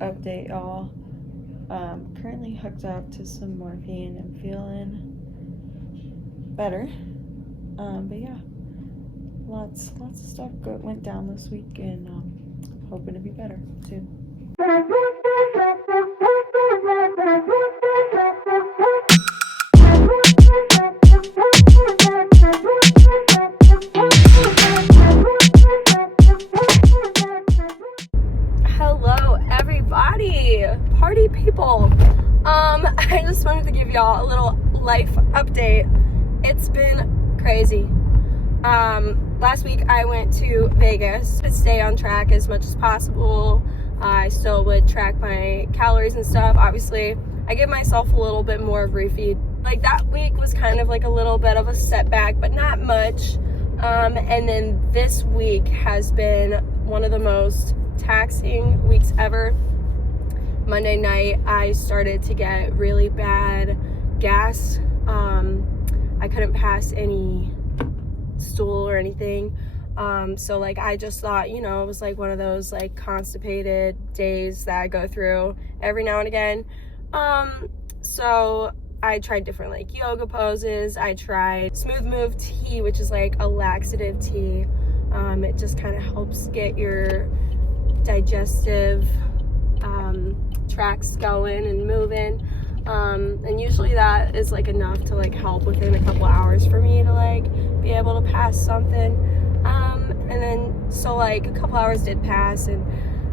update y'all. Currently hooked up to some morphine and feeling better. But yeah, lots of stuff went down this week, and hoping to be better soon. Hello everybody, party people. I just wanted to give y'all a little life update. It's been crazy. Last week I went to Vegas to stay on track as much as possible. I still would track my calories and stuff. Obviously, I give myself a little bit more of refeed. Like that week was kind of like a little bit of a setback, but not much. And then this week has been one of the most taxing weeks ever. Monday night, I started to get really bad gas. I couldn't pass any stool or anything. So like I just thought, it was like one of those like constipated days that I go through every now and again. So I tried different like yoga poses. I tried Smooth Move tea, which is like a laxative tea. It just kind of helps get your digestive tracts going and moving. And usually that is like enough to like help within a couple hours for me to like be able to pass something. And then so like a couple hours did pass, and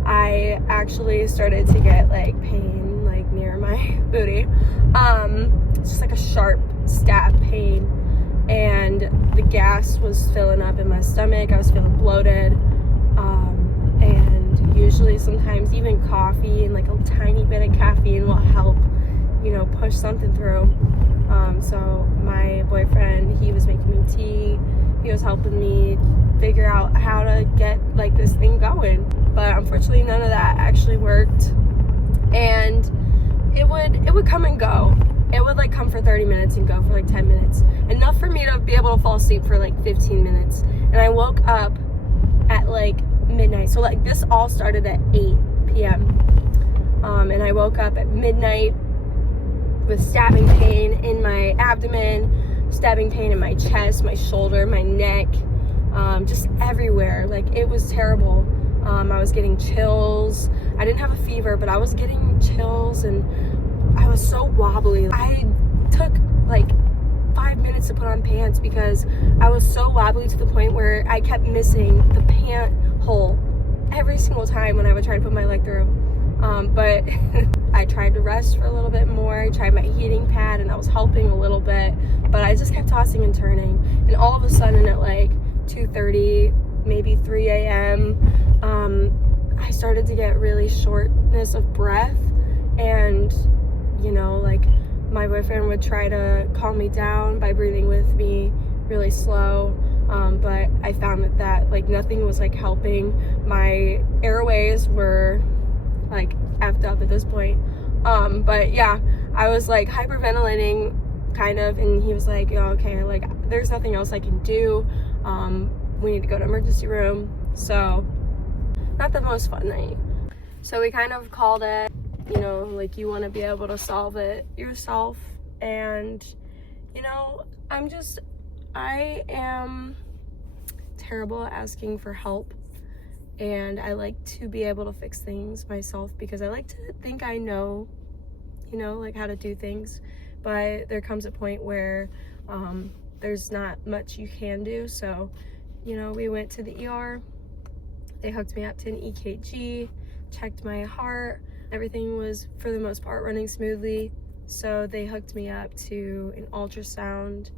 I actually started to get like pain like near my booty. It's just like a sharp stab pain, and the gas was filling up in my stomach. I was feeling bloated. And usually sometimes even coffee and like a tiny bit of caffeine will help, push something through. So my boyfriend, he was making me tea. He was helping me figure out how to get like this thing going. But unfortunately none of that actually worked. And it would come and go. It would like come for 30 minutes and go for like 10 minutes. Enough for me to be able to fall asleep for like 15 minutes. And I woke up at like midnight. So like this all started at 8 p.m. And I woke up at midnight with stabbing pain in my abdomen, stabbing pain in my chest, my shoulder, my neck, just everywhere. Like it was terrible. I was getting chills. I didn't have a fever, but I was getting chills, and I was so wobbly. I took like 5 minutes to put on pants because I was so wobbly to the point where I kept missing the pant hole every single time when I would try to put my leg through. But I tried to rest for a little bit more. I tried my heating pad, and that was helping a little bit, but I just kept tossing and turning. And all of a sudden at like 2:30, maybe 3 a.m., I started to get really shortness of breath, and like my boyfriend would try to calm me down by breathing with me really slow, but I found that like nothing was like helping. My airways were like effed up at this point. But yeah, I was like hyperventilating kind of, and he was like, okay, like there's nothing else I can do. We need to go to emergency room. So not the most fun night. So we kind of called it, like you want to be able to solve it yourself. And I am terrible at asking for help, and I like to be able to fix things myself because I like to think I know, like how to do things. But there comes a point where there's not much you can do. So we went to the ER. They hooked me up to an EKG, checked my heart. Everything was, for the most part, running smoothly. So they hooked me up to an ultrasound,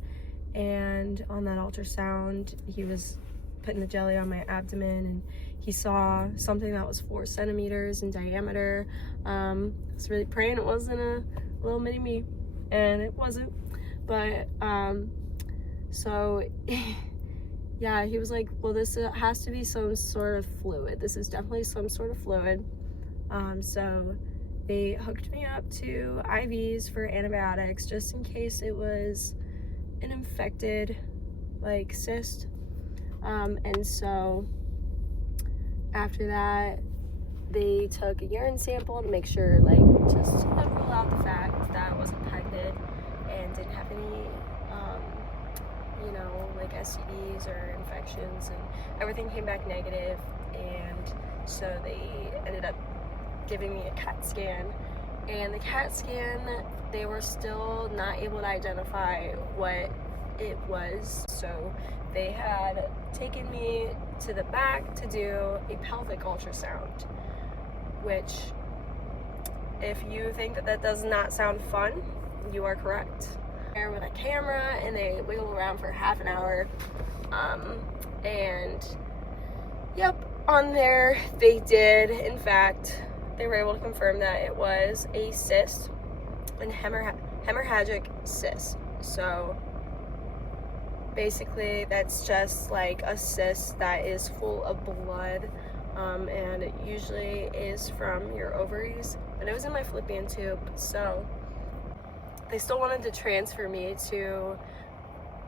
and on that ultrasound, he was putting the jelly on my abdomen, and he saw something that was 4 centimeters in diameter. I was really praying it wasn't a little mini me, and it wasn't. But so yeah, he was like, well, this has to be some sort of fluid. This is definitely some sort of fluid. So they hooked me up to IVs for antibiotics just in case it was an infected like cyst. And so after that, They took a urine sample to make sure, like, just to rule out the fact that I wasn't pregnant and didn't have any, you know, like STDs or infections, and everything came back negative. And so they ended up giving me a CAT scan. And the CAT scan, they were still not able to identify what it was. So they had taken me to the back to do a pelvic ultrasound, which, if you think that that does not sound fun, you are correct. There with a camera, and they wiggle around for half an hour. And yep, on there they did, in fact, they were able to confirm that it was a cyst, an hemorrhagic cyst. So basically that's just like a cyst that is full of blood, and it usually is from your ovaries, but it was in my fallopian tube. So they still wanted to transfer me to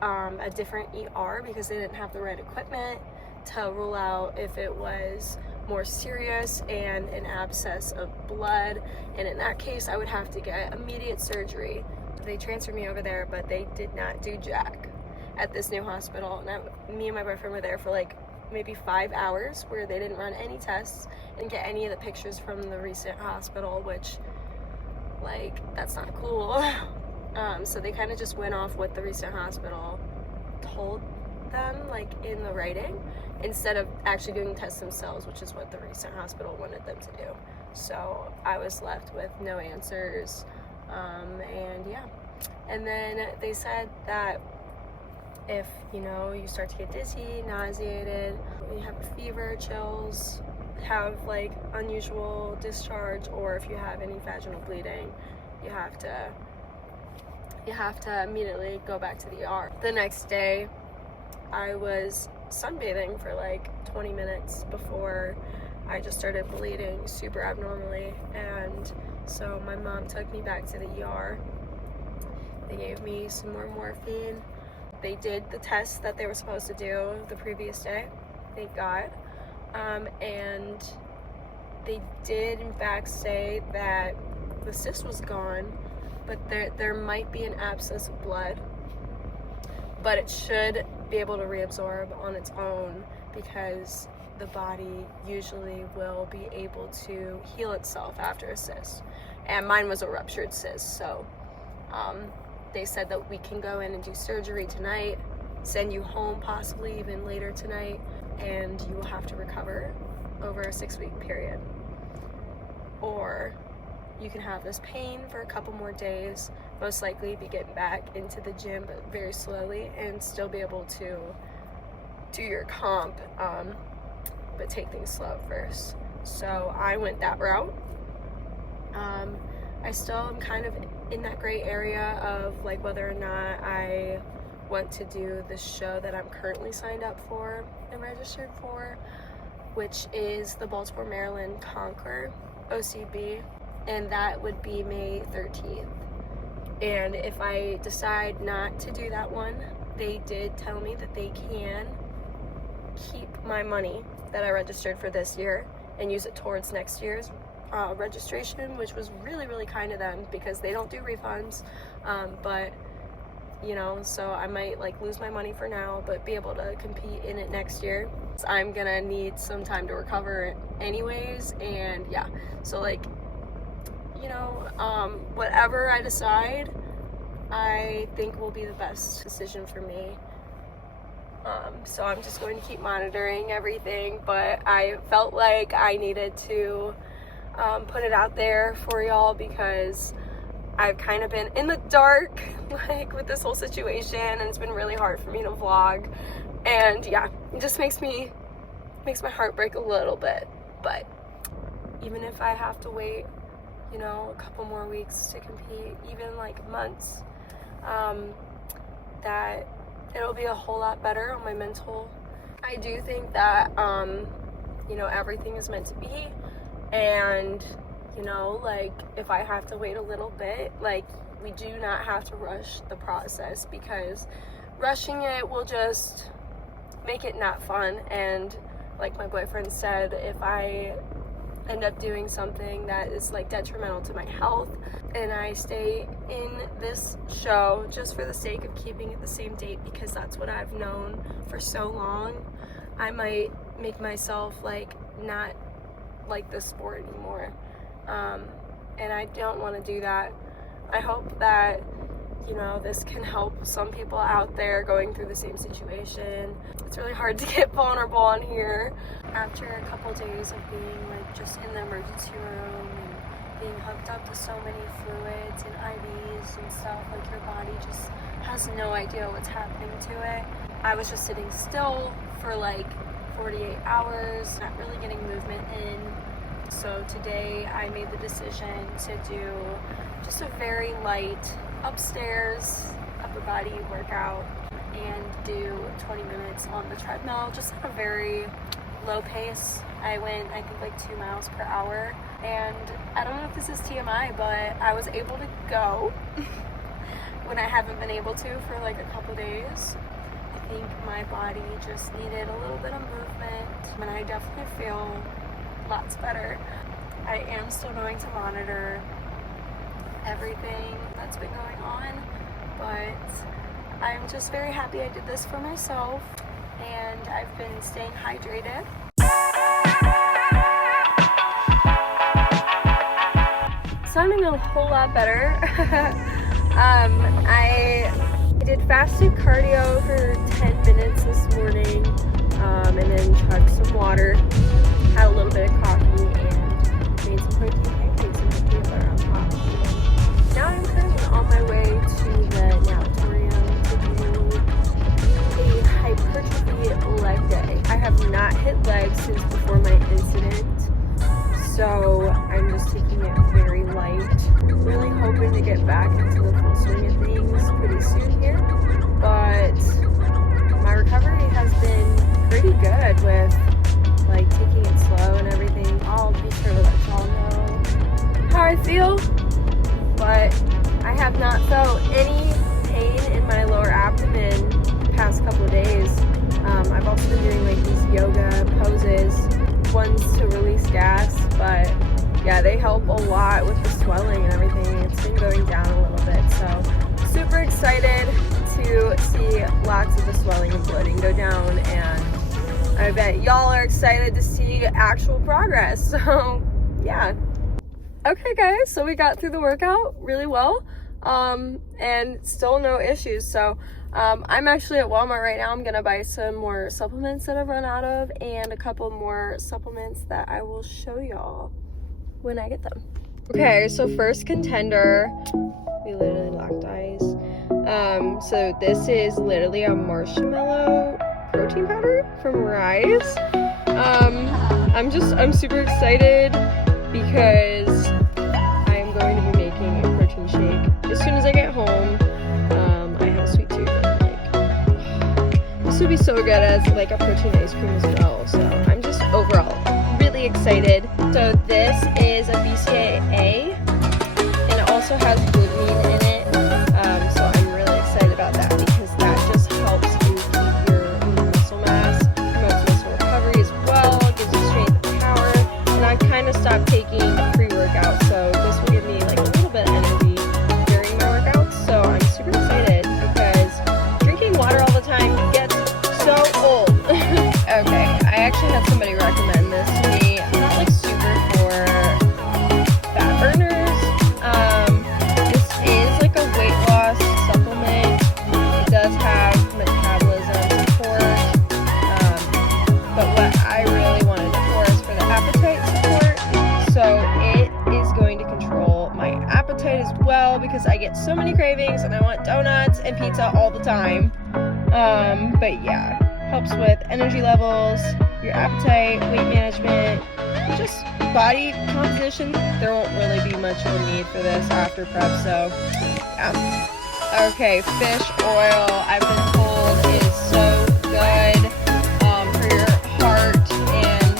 a different ER because they didn't have the right equipment to rule out if it was more serious and an abscess of blood, and in that case I would have to get immediate surgery. They transferred me over there, but they did not do jack at this new hospital. And me and my boyfriend were there for like maybe 5 hours, where they didn't run any tests and get any of the pictures from the recent hospital, which, like, that's not cool. So they kind of just went off what the recent hospital told them, like in the writing, instead of actually doing tests themselves, which is what the recent hospital wanted them to do. So I was left with no answers. And yeah, and then they said that if, you know, you start to get dizzy, nauseated, you have a fever, chills, have like unusual discharge, or if you have any vaginal bleeding, you have to immediately go back to the ER. The next day, I was sunbathing for like 20 minutes before I just started bleeding super abnormally, and so my mom took me back to the ER. They gave me some more morphine. They did the tests that they were supposed to do the previous day, thank God. And they did in fact say that the cyst was gone, but there might be an abscess of blood, but it should be able to reabsorb on its own because the body usually will be able to heal itself after a cyst. And mine was a ruptured cyst, so they said that we can go in and do surgery tonight, send you home possibly even later tonight, and you will have to recover over a 6-week period. Or you can have this pain for a couple more days, most likely be getting back into the gym, but very slowly, and still be able to do your comp, but take things slow first. So I went that route. I still am kind of in that gray area of like whether or not I want to do the show that I'm currently signed up for and registered for, which is the Baltimore, Maryland Conquer OCB, and that would be May 13th. And if I decide not to do that one, they did tell me that they can keep my money that I registered for this year and use it towards next year's registration, which was really, really kind of them because they don't do refunds. But you know, so I might like lose my money for now, but be able to compete in it next year. So I'm gonna need some time to recover anyways, and yeah, so like, you know, whatever I decide, I think will be the best decision for me. So I'm just going to keep monitoring everything, but I felt like I needed to put it out there for y'all because I've kind of been in the dark like with this whole situation, and it's been really hard for me to vlog, and yeah, it just makes my heart break a little bit. But even if I have to wait, you know, a couple more weeks to compete, even like months, that it'll be a whole lot better on my mental. I do think that you know, everything is meant to be, and you know, like if I have to wait a little bit, like we do not have to rush the process, because rushing it will just make it not fun. And like my boyfriend said, if I end up doing something that is like detrimental to my health, and I stay in this show just for the sake of keeping it the same date because that's what I've known for so long, I might make myself like not like this sport anymore. And I don't want to do that. I hope that, you know, this can help some people out there going through the same situation. It's really hard to get vulnerable on here. After a couple days of being like just in the emergency room and being hooked up to so many fluids and IVs and stuff, like your body just has no idea what's happening to it. I was just sitting still for like 48 hours, not really getting movement in. So today I made the decision to do just a very light upstairs upper body workout and do 20 minutes on the treadmill, just at a very low pace. I went, I think, like 2 miles per hour, and I don't know if this is TMI, but I was able to go when I haven't been able to for like a couple days. I think my body just needed a little bit of movement, and I definitely feel lots better. I am still going to monitor everything that's been going on, but I'm just very happy I did this for myself, and I've been staying hydrated. Sounding a whole lot better. I did fasted cardio for 10 minutes this morning, and then chugged some water, had a little bit of coffee, and made some protein pancakes and put peanut butter on top. Now I'm currently on my way to the natatorium to do a hypertrophy leg day. I have not hit legs since before my incident, so I'm just taking it very light. Really hoping to get back into the full swing of things pretty soon here, but my recovery has been pretty good with like taking it slow and everything. I'll be sure to let y'all know how I feel, but I have not felt any pain in my lower abdomen the past couple of days. I've also been doing like these yoga poses, ones to release gas, but yeah, they help a lot with the swelling and everything. It's been going down a little bit, so super excited to see lots of the swelling and bloating go down, and I bet y'all are excited to see actual progress. So yeah. Okay guys, so we got through the workout really well, and still no issues. So I'm actually at Walmart right now. I'm gonna buy some more supplements that I've run out of, and a couple more supplements that I will show y'all when I get them. Okay, so first contender, we literally locked eyes. So this is literally a marshmallow protein powder from Rise. I'm super excited because I'm going to be making a protein shake as soon as I get home. I have a sweet tooth, and like, this would be so good as like a protein ice cream as well. So I'm just overall really excited. So this is a BCAA, and it also has glutamine in it. So I'm really excited about that because that just helps you keep your muscle mass, promotes muscle recovery as well, gives you strength and power. And I kind of stopped taking pre-workout, so this will give me like a little bit of energy during my workouts. So I'm super excited because drinking water all the time gets so old. Okay, I actually had somebody recommend this to me. I'm not like super for fat burners. This is like a weight loss supplement. It does have metabolism support, but what I really wanted it for is for the appetite support. So it is going to control my appetite as well because I get so many cravings and I want donuts and pizza all the time. But yeah, helps with energy levels, your appetite, weight management, just body composition. There won't really be much of a need for this after prep, so yeah. Okay, fish oil, I've been told is so good for your heart, and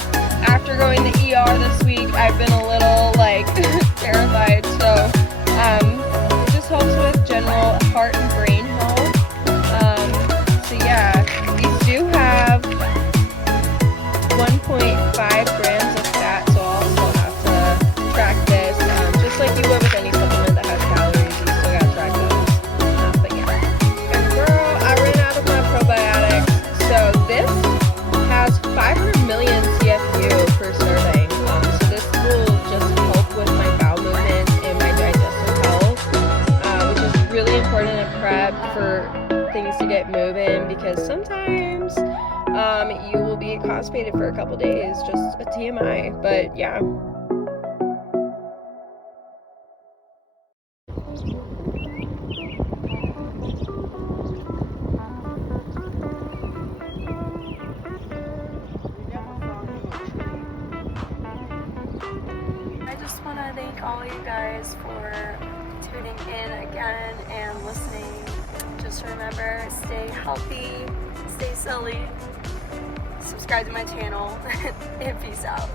after going to ER this week, I've been a little like terrified, so it just helps with general heart and brain health. So yeah, these do have 1.5 grams of fat, so I'll also have waited for a couple days, just a TMI, but yeah. I just want to thank all you guys for tuning in again and listening. Just remember, stay healthy, stay silly, subscribe to my channel, and peace out.